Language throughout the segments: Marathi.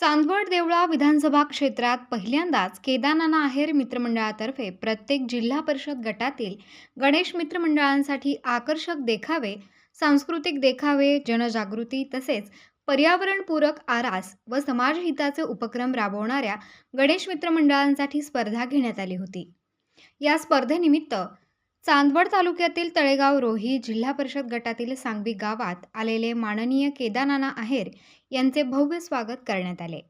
चांदवड देवळा विधानसभा क्षेत्रात पहिल्यांदाच केदारनाथ आहेर मित्रमंडळातर्फे प्रत्येक जिल्हा परिषद गटातील गणेश मित्रमंडळांसाठी आकर्षक देखावे, सांस्कृतिक देखावे, जनजागृती तसेच पर्यावरणपूरक आरास व समाजहिताचे उपक्रम राबवणाऱ्या गणेश मित्रमंडळांसाठी स्पर्धा घेण्यात आली होती. या स्पर्धेनिमित्त चांदवड तालुक्यातील तळेगाव रोही जिल्हा परिषद गटातील सांगवी गावात आलेले माननीय केदारनाथ आहेर यांचे भव्य स्वागत करण्यात आले.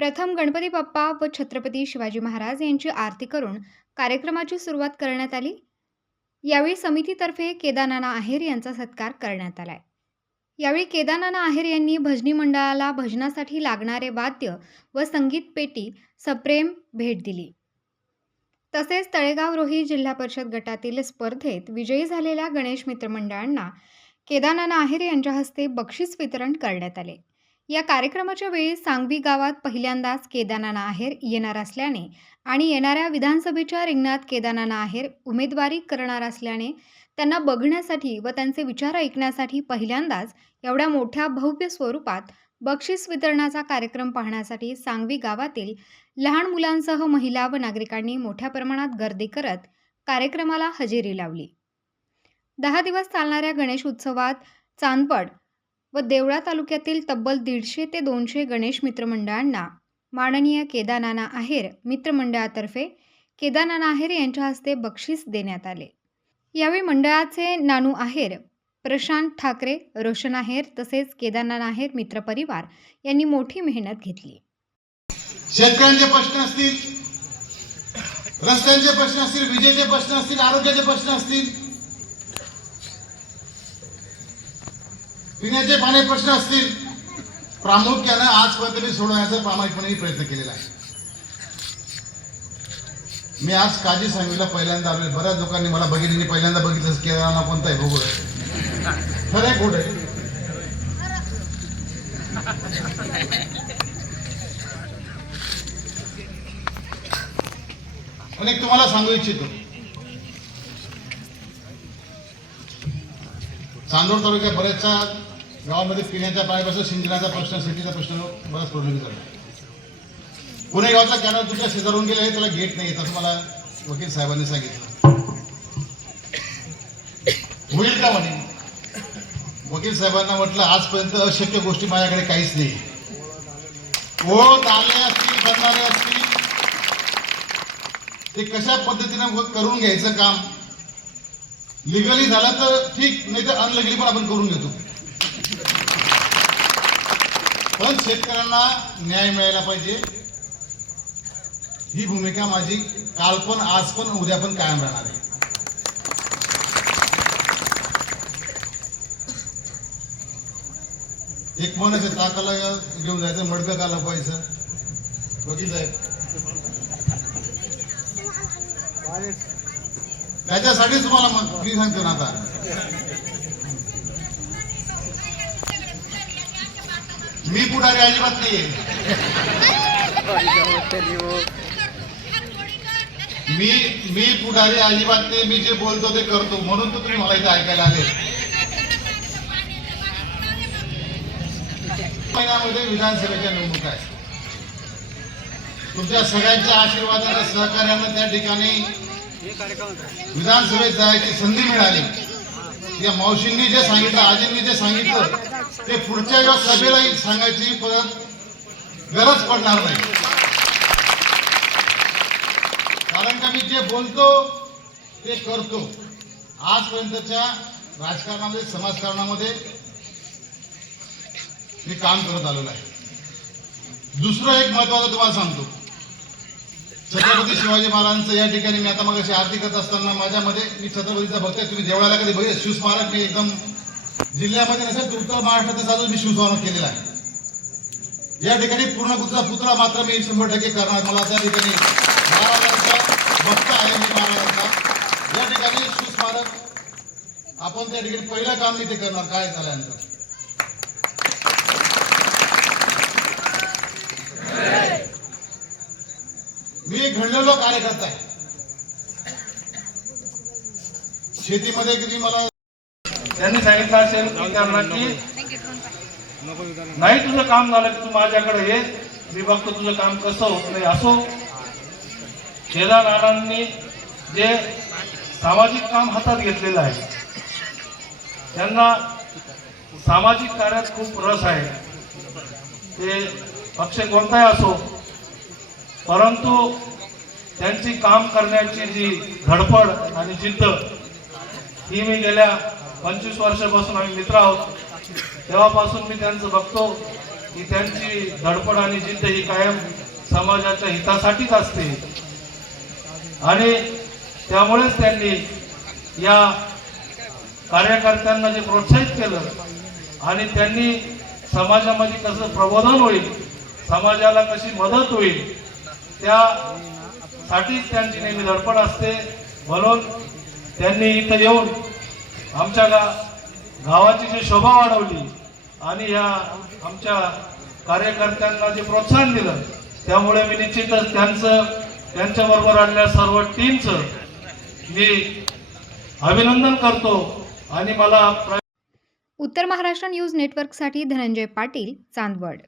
प्रथम गणपती बाप्पा व छत्रपती शिवाजी महाराज यांची आरती करून कार्यक्रमाची सुरुवात करण्यात आली. यावेळी समितीतर्फे केदारनाथ आहेर यांचा सत्कार करण्यात आला. यावेळी केदारनाथ आहेर यांनी भजनी मंडळाला भजनासाठी लागणारे वाद्य व संगीत पेटी सप्रेम भेट दिली. तसेच तळेगाव रोही जिल्हा परिषद गटातील स्पर्धेत विजयी झालेल्या गणेश मित्रमंडळांना केदारनाथ आहेर यांच्या हस्ते बक्षीस वितरण करण्यात आले. या कार्यक्रमाच्या वेळी सांगवी गावात पहिल्यांदाच केदारनाथ आहेर येणार असल्याने आणि येणाऱ्या विधानसभेच्या रिंगणात केदारनाथ आहेर उमेदवारी करणार असल्याने त्यांना बघण्यासाठी व त्यांचे विचार ऐकण्यासाठी पहिल्यांदाच एवढ्या मोठ्या भव्य स्वरूपात बक्षीस वितरणाचा कार्यक्रम पाहण्यासाठी सांगवी गावातील लहान मुलांसह महिला व नागरिकांनी मोठ्या प्रमाणात गर्दी करत कार्यक्रमाला हजेरी लावली. 10 दिवस चालणाऱ्या गणेश उत्सवात चांदवड व देवळा तालुक्यातील तब्बल 150 ते 200 गणेश मित्रमंडळांना माननीय केदारनाथ आहेर मित्रमंडळातर्फे केदारनाथ आहेर यांच्या हस्ते बक्षीस देण्यात आले. यावेळी मंडळाचे नानू आहेर, प्रशांत ठाकरे, रोशन आहेर तसेच केदारनाथ आहेर मित्रपरिवार यांनी मोठी मेहनत घेतली. शेतकऱ्यांचे प्रश्न असतील, रस्त्यांचे प्रश्न असतील, विजेचे प्रश्न असतील, आरोग्याचे प्रश्न असतील, पिण्याचे पाणी प्रश्न असतील, प्रामुख्याने आजपर्यंत मी सोडवण्याचा प्रामाणिकपणे प्रयत्न केलेला आहे. मी आज काजी सांगवीला पहिल्यांदा आलोय. बऱ्याच लोकांनी मला बघितली, पहिल्यांदा बघितलं केदारनाथ कोणता आहे बघू. खरं आहे खोटं आहे? पण एक तुम्हाला सांगू इच्छितो, चांदवड तालुक्यात बऱ्याचशा गावामध्ये पिण्याच्या पाण्यापासून सिंचनाचा प्रश्न, शेतीचा प्रश्न बराच प्रॉब्लेम झाला. पुणे गावचा कॅनल तुमच्या शेजारून गेले, त्याला गेट नाही, असं मला वकील साहेबांनी सांगितलं. होईल का म्हणे? वकील साहेबांना म्हटलं आजपर्यंत अशक्य गोष्टी माझ्याकडे काहीच नाही. ओळ नाले असतील, बनणारे असतील, ते कशा पद्धतीने करून घ्यायचं काम लिगली झालं तर ठीक, नाही तर अनलिगली पण आपण करून घेतो. पण शेतकऱ्यांना न्याय मिळायला पाहिजे, ही भूमिका माझी काल पण, आज पण, उद्या पण कायम राहणार आहे. एक म्हणायचं ताकाला घेऊन जायचं, मडकं का लपवायचं. वकील साहेब, त्याच्यासाठी तुम्हाला मी सांगतो ना, आता मी पुढारी अजिबात नाहीये. मी पुढारी अजिबात नाही. मी जे बोलतो ते करतो, म्हणून तर तुम्ही मला इथे ऐकायला आले. महिन्यामध्ये विधानसभेच्या निवडणुका आहेत. तुमच्या सगळ्यांच्या आशीर्वादाने, सहकार्याने त्या ठिकाणी विधानसभेत जायची संधी मिळाली. या मावशींनी जे सांगितलं, आजींनी जे सांगितलं, ते पुढच्या या सभेलाही सांगायची परत गरज पडणार नाही. कारण का मी जे बोलतो ते करतो. आजपर्यंतच्या राजकारणामध्ये, समाजकारणामध्ये मी काम करत आलेलो आहे. दुसरं एक महत्वाचं तुम्हाला सांगतो, छत्रपती शिवाजी महाराजांचं या ठिकाणी मी आता मग अशी आरती करत असताना माझ्यामध्ये, मी छत्रपतीचा भक्त आहे. तुम्ही देवळाला कधी बघितलं शिवस्मारक? मी एकदम जिल्ह्यामध्ये नसेल तर उत्तर महाराष्ट्रात अजून मी शिवस्मारक केलेला आहे. या ठिकाणी पूर्ण पुतळा मात्र मी 100% करणार. मला त्या ठिकाणी महाराजांचा भक्त आहे मी, महाराजांचा. या ठिकाणी शिवस्मारक आपण त्या ठिकाणी पहिलं काम मी ते करणार. काय झाल्यानंतर मी एक घडलेलो कार्यकर्ता आहे. शेतीमध्ये किती मला त्यांनी सांगितलं असेल की नाही तुझं काम झालं की तू माझ्याकडे ये, मी बघतो तुझं काम कसं होत नाही. असो, केदारनाथांनी जे सामाजिक काम हातात घेतलेलं आहे, त्यांना सामाजिक कार्यात खूप रस आहे. ते पक्ष कोणताही असो, परंतु त्यांची काम करण्याची जी धडपड आणि जिद्द ही मी गेल्या 25 वर्षापासून आम्ही मित्र आहोत, तेव्हापासून मी त्यांचं बघतो की त्यांची धडपड आणि जिद्द ही कायम समाजाच्या हितासाठीच असते. आणि त्यामुळेच त्यांनी या कार्यकर्त्यांना जे प्रोत्साहित केलं आणि त्यांनी समाजामध्ये कसं प्रबोधन होईल, समाजाला कशी मदत होईल, त्यासाठीच त्यांची नेहमी धडपड असते. म्हणून त्यांनी इथं येऊन आमच्या गावाची जी शोभा वाढवली आणि या आमच्या कार्यकर्त्यांना जे प्रोत्साहन दिलं, त्यामुळे मी निश्चितच त्यांच्याबरोबर आलेल्या सर्व टीमचं मी अभिनंदन करतो. आणि मला उत्तर महाराष्ट्र न्यूज नेटवर्कसाठी धनंजय पाटील, चांदवड.